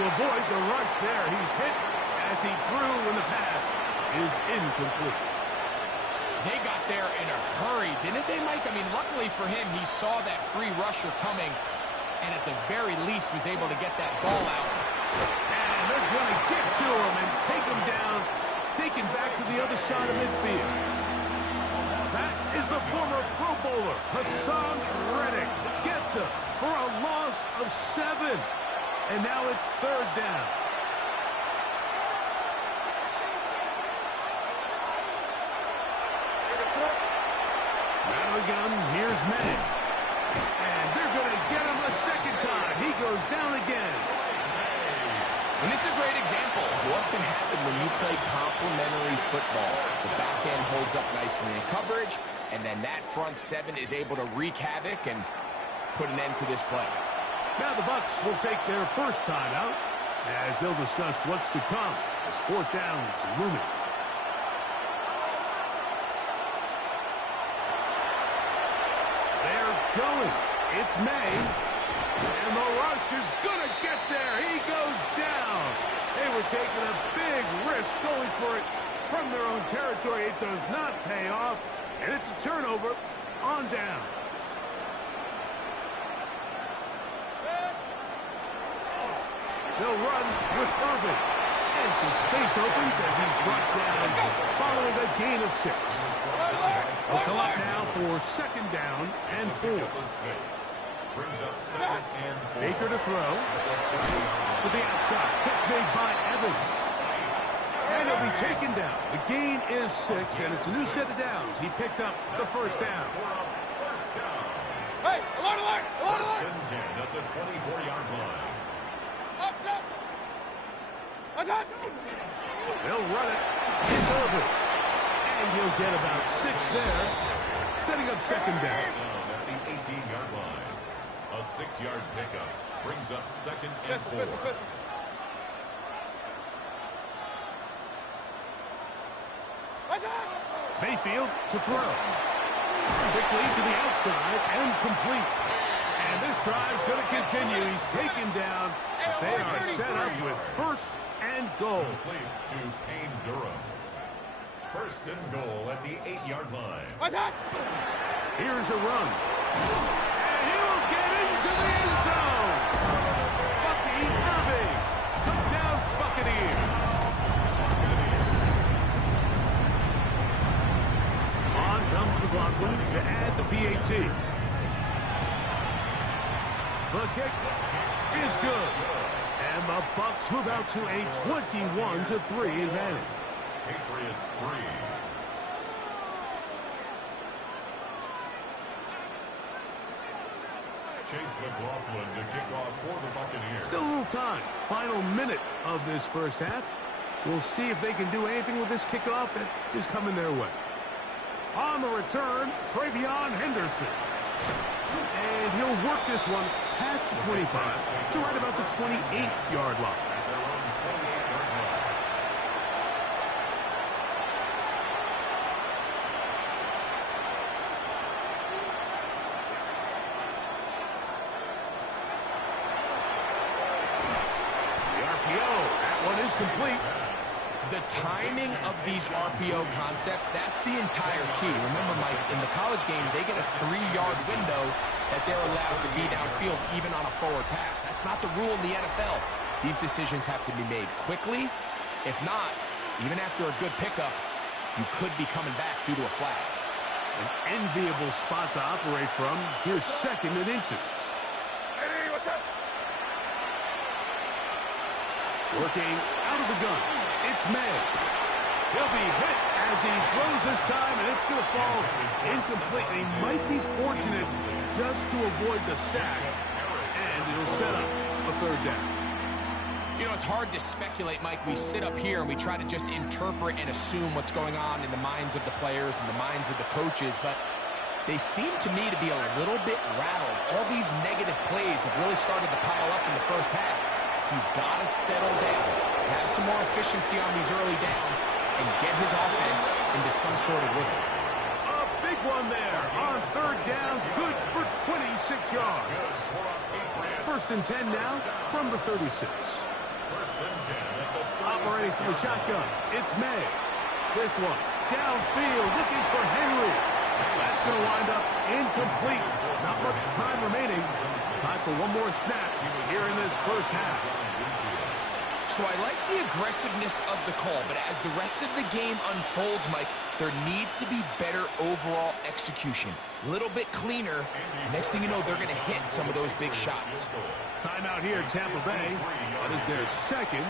avoid the rush there. He's hit as he threw when the pass is incomplete. They got there in a hurry, didn't they, Mike? I mean, luckily for him, he saw that free rusher coming, and at the very least was able to get that ball out. And they're going to get to him and take him down, take him back to the other side of midfield. That is the former Pro Bowler, Haason Reddick, gets him for a loss of 7. And now it's 3rd down. Gun, here's May. And they're going to get him a second time. He goes down again. And this is a great example of what can happen when you play complementary football. The back end holds up nicely in coverage, and then that front 7 is able to wreak havoc and put an end to this play. Now the Bucs will take their first time out as they'll discuss what's to come as 4th down is looming. Going. It's May. And the rush is going to get there. He goes down. They were taking a big risk going for it from their own territory. It does not pay off. And it's a turnover on down. They'll run with Irvin. And some space opens as he's brought down following a gain of 6. They'll come up now for 2nd down and 4. Brings up 2nd and 4. Baker to throw. To the outside. Catch made by Evans. And he'll be taken down. The gain is 6, and it's a new set of downs. He picked up the 1st down. Hey, alert, alert, alert, alert! 1st and 10 at the 24-yard line. Up, up! Attack! They'll run it. It's over. And he'll get about 6 there, setting up 2nd down. At the 18-yard line, a 6-yard pickup brings up 2nd and 4. Mayfield to throw. Quickly to the outside and complete. And this drive's going to continue. He's taken down, but they are set up with 1st and goal. Complete to Payne Durham. 1st and goal at the 8-yard line. Here's a run. And he will get into the end zone. Bucky Irving. Touchdown Buccaneers. On comes McLaughlin to add the PAT. The kick is good. And the Bucs move out to a 21-3 advantage. Patriots 3. Chase McLaughlin to kick off for the Buccaneers. Still a little time. Final minute of this first half. We'll see if they can do anything with this kickoff that is coming their way. On the return, Travion Henderson. And he'll work this one past the 25 to right about the 28-yard line. Complete. The timing of these RPO concepts, that's the entire key. Remember, Mike, in the college game, they get a 3-yard window that they're allowed to be downfield even on a forward pass. That's not the rule in the NFL. These decisions have to be made quickly. If not, even after a good pickup, you could be coming back due to a flag. An enviable spot to operate from. Here's 2nd and inches. Working out of the gun. It's May. He'll be hit as he throws this time, and it's going to fall incomplete. He might be fortunate just to avoid the sack, and it'll set up a 3rd down. You know, it's hard to speculate, Mike. We sit up here and we try to just interpret and assume what's going on in the minds of the players and the minds of the coaches, but they seem to me to be a little bit rattled. All these negative plays have really started to pile up in the first half. He's got to settle down, have some more efficiency on these early downs, and get his offense into some sort of rhythm. A big one there on 3rd down, good for 26 yards. 1st and 10 now from the 36. First and 10 at the 36 Operating from the shotgun. It's May. This one. Downfield looking for Henry. That's going to wind up incomplete. Not much time remaining. Time for one more snap here in this first half. So I like the aggressiveness of the call, but as the rest of the game unfolds, Mike, there needs to be better overall execution. A little bit cleaner. Next thing you know, they're going to hit some of those big shots. Timeout here, Tampa Bay. That is their second,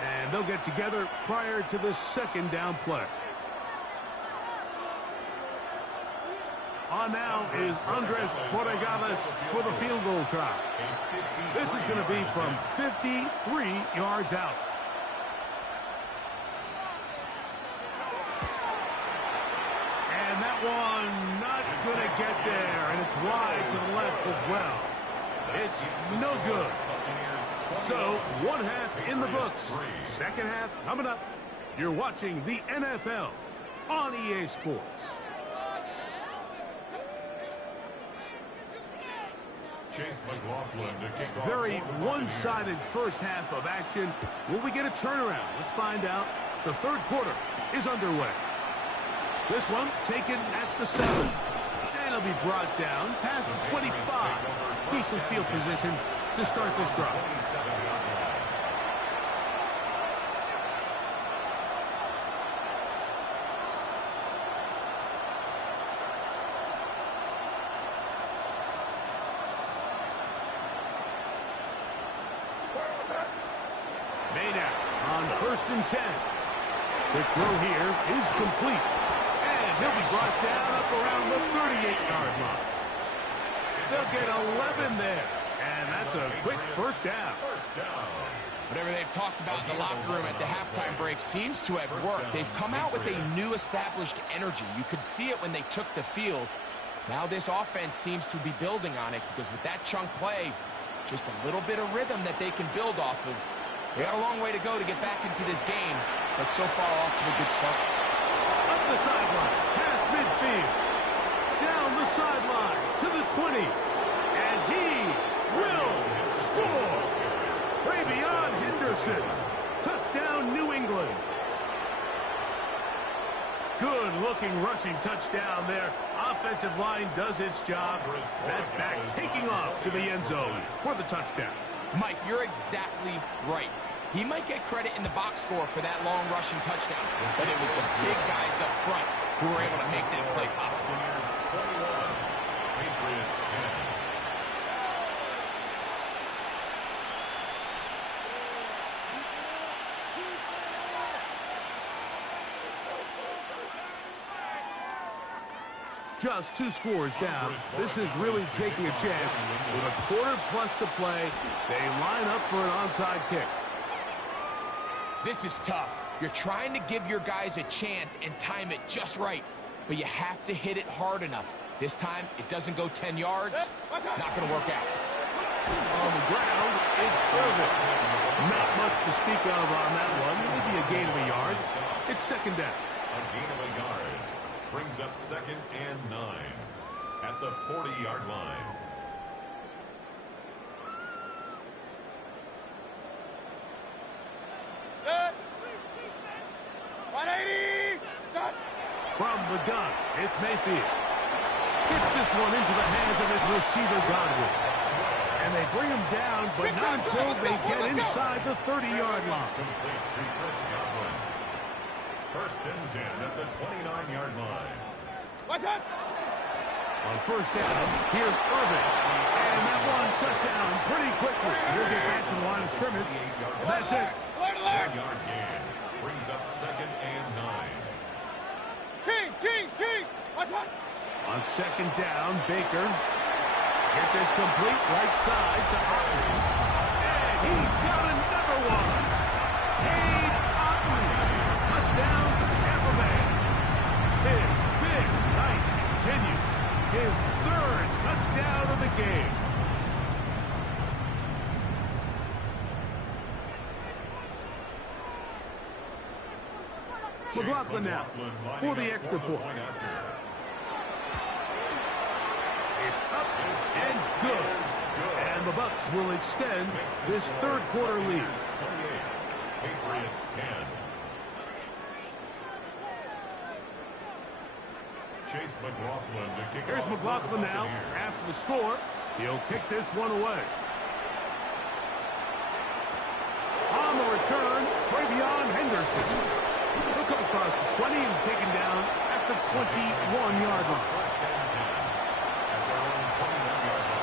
and they'll get together prior to the second down play. On now is Andres Borregales for the field goal try. This is going to be from 53 yards out. And that one not going to get there, and it's wide to the left as well. It's no good. So, one half in the books. Second half coming up. You're watching the NFL on EA Sports. Chase McLaughlin to kick off. Very one-sided first half of action. Will we get a turnaround? Let's find out. The third quarter is underway. This one taken at the 7. And it'll be brought down past the 25. Decent field position to start this drive. On first and 10. The throw here is complete. And he'll be brought down up around the 38-yard line. They'll get 11 there. And that's a quick first down. Whatever they've talked about in the locker room at the halftime break seems to have worked. They've come out with a new established energy. You could see it when they took the field. Now this offense seems to be building on it because with that chunk play, just a little bit of rhythm that they can build off of. They got a long way to go to get back into this game, but so far off to a good start. Up the sideline, past midfield, down the sideline to the 20, and he will score. Travion Henderson, touchdown New England. Good-looking rushing touchdown there. Offensive line does its job. That back taking off to the end zone for the touchdown. Mike, you're exactly right. He might get credit in the box score for that long rushing touchdown, but it was the big guys up front who were able to make that play possible. Patriots 10. Just 2 scores down. This is really taking a chance. With a quarter plus to play, they line up for an onside kick. This is tough. You're trying to give your guys a chance and time it just right, but you have to hit it hard enough. This time, it doesn't go 10 yards. Not going to work out. On the ground, it's Irvin. Not much to speak of on that one. Maybe a gain of a yard. It's second down. A gain of a yard. Brings up second and 9 at the 40-yard line. From the gun, it's Mayfield. Gets this one into the hands of his receiver, Godwin. And they bring him down, but not until they get inside the 30-yard line. Complete to Chris Godwin. First and 10 at the 29-yard line. On first down, here's Irvin. And that one shut down pretty quickly. He'll get back to the line of scrimmage. And that's it. 1-yard gain. Brings up second and 9. Kings! On second down, Baker. Get this complete right side to Otley. And he's got another one. Cade Otley. Touchdown, Tampa Bay. His big night continues. His 3rd touchdown of the game. McLaughlin now for the extra point. It's up and good. And the Bucs will extend this third quarter lead. 28, Patriots 10. Chase McLaughlin to kick Here's off McLaughlin now after the score. He'll kick this one away. On the return, Travion Henderson. He'll come across the 20 and taken down at the 21-yard line. First and 10 at their own 21-yard line.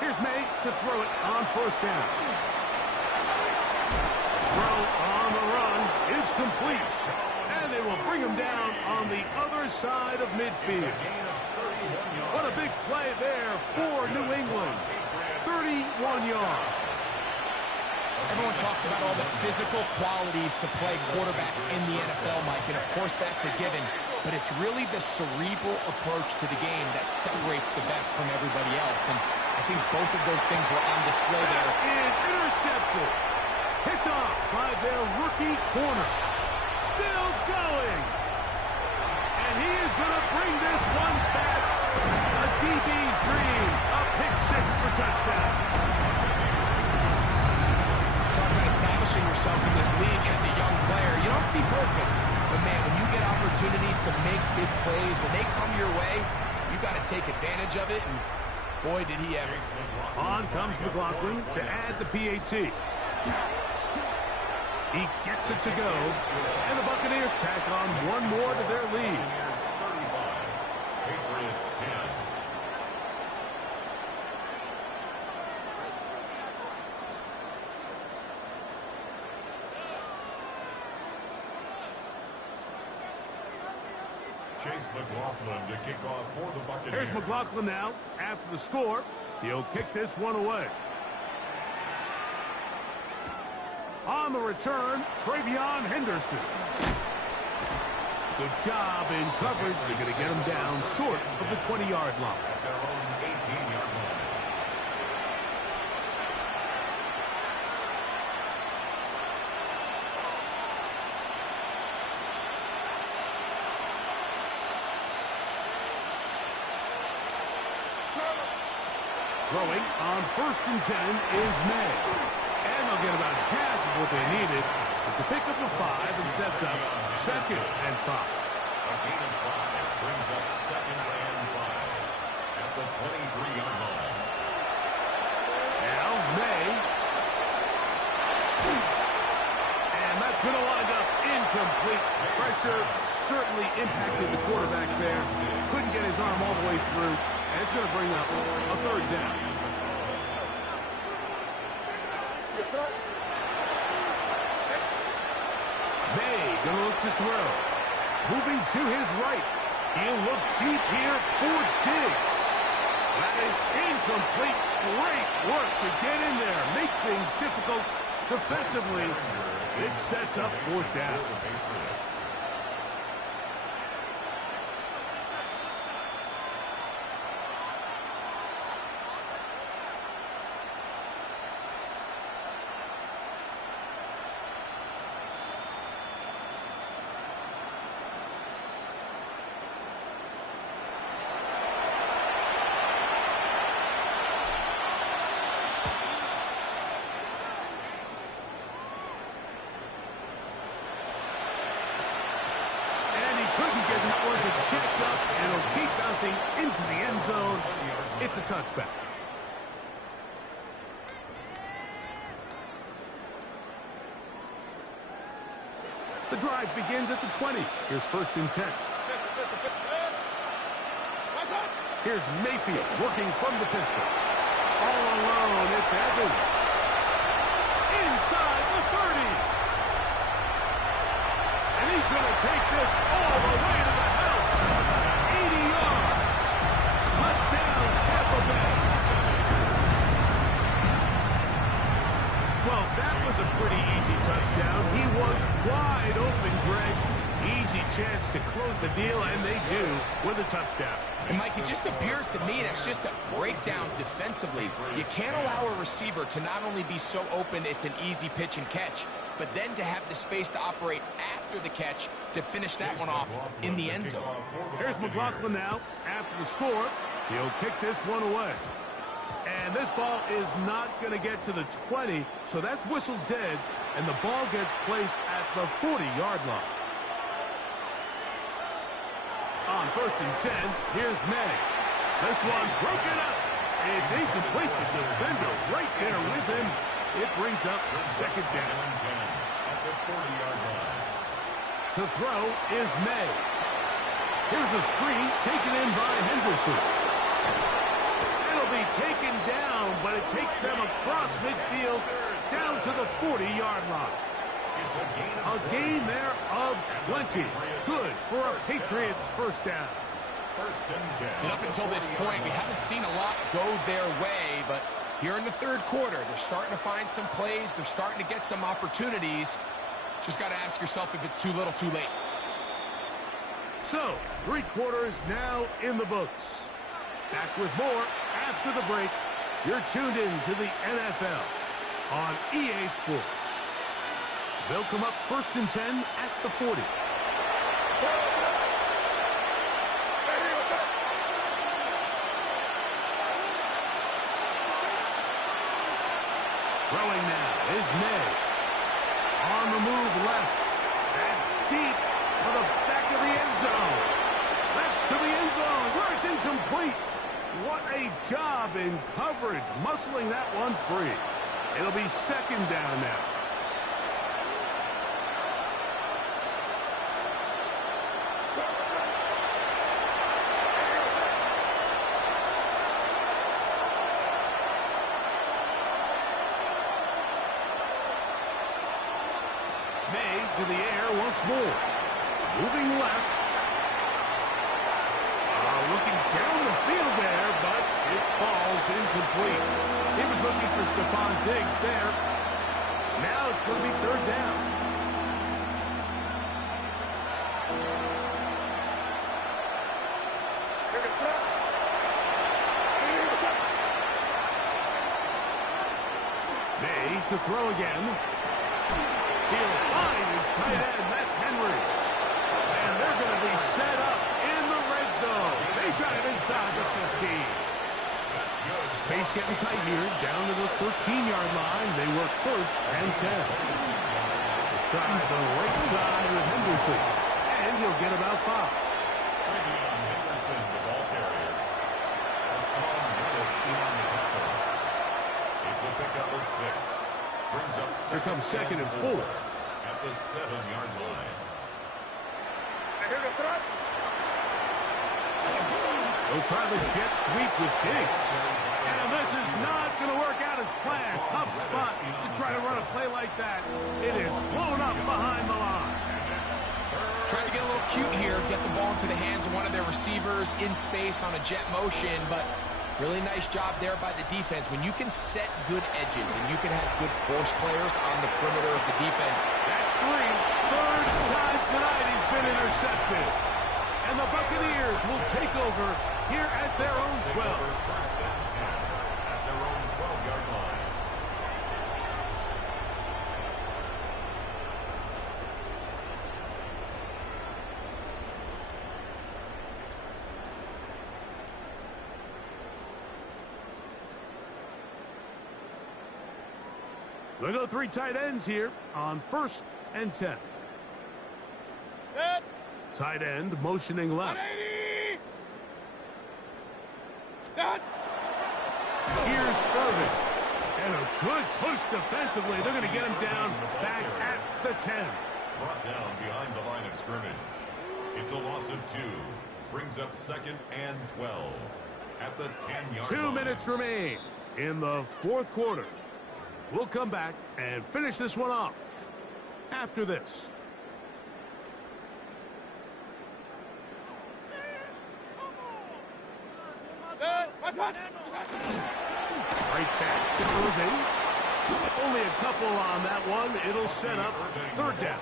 Here's May to throw it on first down. Throw on the run is complete. And they will bring him down on the other side of midfield. What a big play there for New England. 31 yards. Everyone talks about all the physical qualities to play quarterback in the NFL, Mike, and of course that's a given. But it's really the cerebral approach to the game that separates the best from everybody else. And I think both of those things were on display there. That is intercepted. Picked off by their rookie corner. Still going. And he is going to bring this one back. A DB's dream. A pick six for touchdown. Talk about establishing yourself in this league as a young player. You don't have to be perfect. But, man, when you get opportunities to make big plays, when they come your way, you got to take advantage of it. And, boy, did he ever. On comes McLaughlin to add the PAT. He gets it to go. And the Buccaneers tack on one more to their lead. 35, Patriots 10. Chase McLaughlin to kick off for the Buccaneers. Here's McLaughlin now after the score. He'll kick this one away. On the return, Travion Henderson. Good job in coverage. They're going to get him down short of the 20-yard line. At their own 18-yard line. Throwing on first and 10 is May. And they'll get about half of what they needed. It's a pickup of 5 and sets up second and 5. A gain of 5 brings up second and 5 at the 23-yard line. Now May. And that's going to wind up incomplete. Pressure certainly impacted the quarterback there. Couldn't get his arm all the way through. And it's going to bring up a third down. May going to look to throw. Moving to his right. He'll look deep here for Diggs. That is incomplete. Great work to get in there. Make things difficult defensively. It sets up fourth down. Checked up, and it'll keep bouncing into the end zone. It's a touchback. The drive begins at the 20. Here's first and 10. Here's Mayfield working from the pistol. All alone, it's Evans. Inside the 30. And he's going to take this all the way to the house. 80 yards. Touchdown, Tampa Bay. Well, That was a pretty easy touchdown. He was wide open, Greg. Easy chance to close the deal, and they do with a touchdown. And, Mike, it just appears to me that's just a breakdown defensively. You can't allow a receiver to not only be so open it's an easy pitch and catch, but then to have the space to operate after the catch to finish that one off in the end zone. Here's McLaughlin now. After the score, he'll kick this one away. And this ball is not going to get to the 20, so that's whistled dead, and the ball gets placed at the 40-yard line. On 1st and 10, here's May. This one's broken up. It's incomplete. The defender right there with him. It brings up 2nd down. At the 40-yard line. To throw is May. Here's a screen taken in by Henderson. It'll be taken down, but it takes them across midfield down to the 40-yard line. A gain there of 20. Good for a Patriots first down. And up until this point, we haven't seen a lot go their way, but here in the 3rd quarter, they're starting to find some plays. They're starting to get some opportunities. Just got to ask yourself if it's too little, too late. So, 3 quarters now in the books. Back with more after the break. You're tuned in to the NFL on EA Sports. They'll come up 1st and 10 at the 40. Throwing now is May. On the move left. And deep for the back of the end zone. That's to the end zone where it's incomplete. What a job in coverage, muscling that one free. It'll be 2nd down now. To the air once more. Moving left. Looking down the field there, but it falls incomplete. He was looking for Stephon Diggs there. Now it's going to be 3rd down. May to throw again. He'll find his tight end. That's Henry. And they're going to be set up in the red zone. They've got it inside the 15. Space getting tight here. Down to the 13-yard line. They work 1st and 10. Try the right side with Henderson. And he'll get about 5. Henderson, the ball carrier. Hassan Reddick in on the tackle. It's a pickup of 6. Brings up Here comes 2nd and 4. At the 7-yard line. They'll try the jet sweep with Diggs. And this is not going to work out as planned. Tough spot to try to run a play like that. It is flown up behind the line. Trying to get a little cute here, get the ball into the hands of one of their receivers in space on a jet motion, but really nice job there by the defense. When you can set good edges and you can have good force players on the perimeter of the defense. That's 3. 3rd time tonight he's been intercepted. And the Buccaneers will take over here at their own 12. 1st and 10 at their own 12-yard line. They'll go 3 tight ends here on 1st and 10. Set. Tight end motioning left. 180. Set. Here's Irvin. And a good push defensively. They're going to get him down back at the 10. Brought down behind the line of scrimmage. It's a loss of 2. Brings up 2nd and 12 at the 10-yard line. 2 minutes remain in the 4th quarter. We'll come back and finish this one off after this. Set. Pass. Right back to Irvin. Only a couple on that one. It'll set up third down.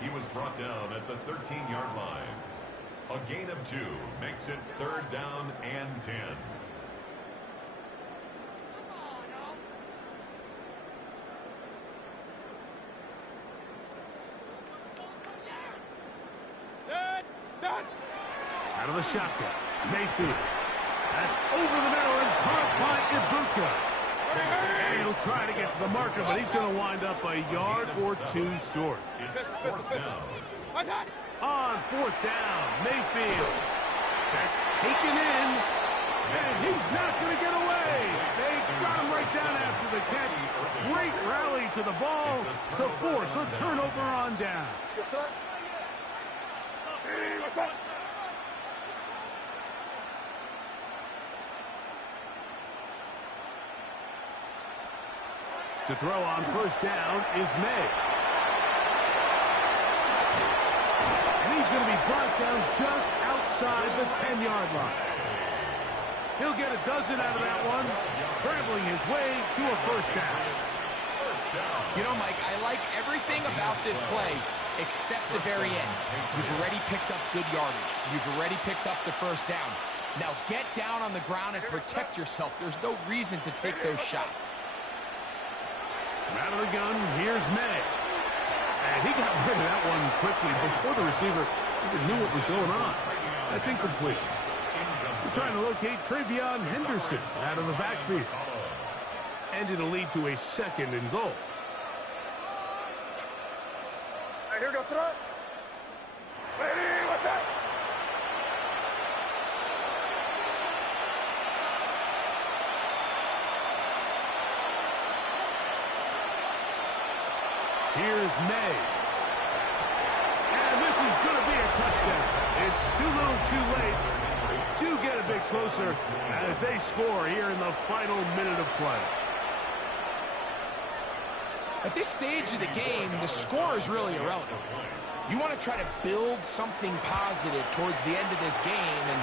He was brought down at the 13-yard line. A gain of 2 makes it third down and 10. Out of the shotgun. Mayfield. That's over the middle and caught by Ibuka. And he'll try to get to the marker, but he's going to wind up a yard or 2 short. It's fourth down. On fourth down, Mayfield. That's taken in, and he's not going to get away. They got him right down after the catch. Great rally to the ball to force a turnover on down. To throw on first down is May. And he's going to be brought down just outside the 10-yard line. He'll get a dozen out of that one, scrambling his way to a first down. You know, Mike, I like everything about this play except the very end. You've already picked up good yardage. You've already picked up the first down. Now get down on the ground and protect yourself. There's no reason to take those shots. Out of the gun, here's May. And he got rid of that one quickly before the receiver even knew what was going on. That's incomplete. We're trying to locate Travion Henderson out of the backfield. And it'll lead to a second and goal. Here goes throw. Ready, what's that? Here's May. And this is going to be a touchdown. It's too little too late. Do get a bit closer as they score here in the final minute of play. At this stage of the game, the score is really irrelevant. You want to try to build something positive towards the end of this game, and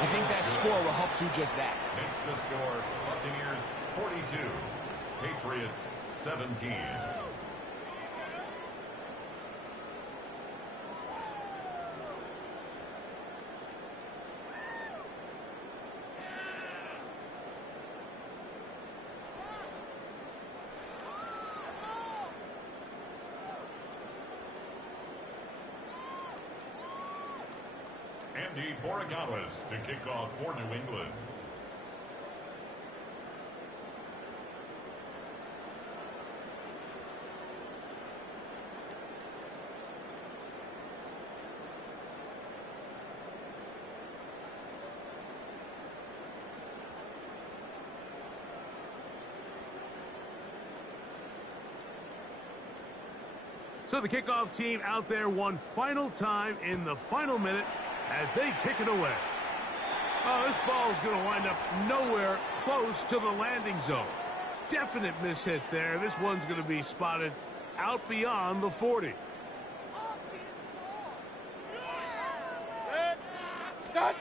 I think that score will help do just that. Makes the score Buccaneers 42, Patriots 17. Andy Borregales to kick off for New England. So the kickoff team out there one final time in the final minute as they kick it away. Oh, this ball is going to wind up nowhere close to the landing zone. Definite mishit there. This one's going to be spotted out beyond the 40. They'll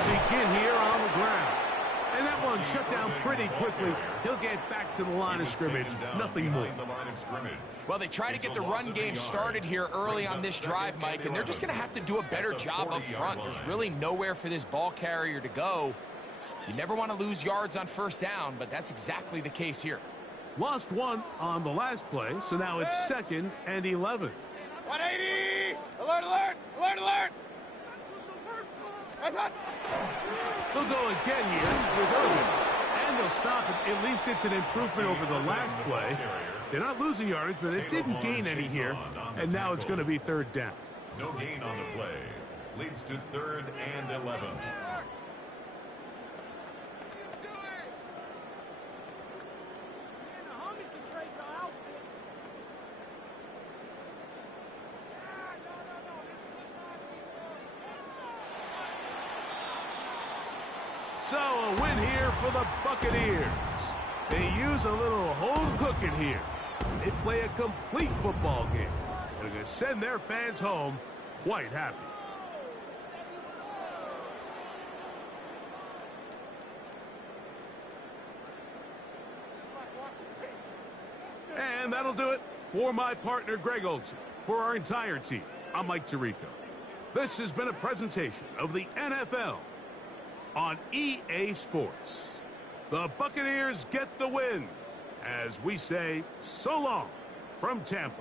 begin here on the ground. And that one shut down pretty quickly. He'll get back to the line of scrimmage. Nothing more. Well, they try to get the run game started here early on this drive, Mike, and they're just going to have to do a better job up front. There's really nowhere for this ball carrier to go. You never want to lose yards on first down, but that's exactly the case here. Lost one on the last play, so now it's 2nd and 11. 180! Alert, alert! Alert, alert! They'll go again here with Irvin. And they'll stop it. At least it's an improvement over the last play. They're not losing yardage, but it didn't gain any here. And now it's going to be 3rd down. No gain on the play. Leads to 3rd and 11. So a win here for the Buccaneers. They use a little home cooking here. They play a complete football game. They're going to send their fans home quite happy. And that'll do it for my partner, Greg Olson. For our entire team, I'm Mike Tirico. This has been a presentation of the NFL on EA Sports. The Buccaneers get the win as we say so long from Tampa.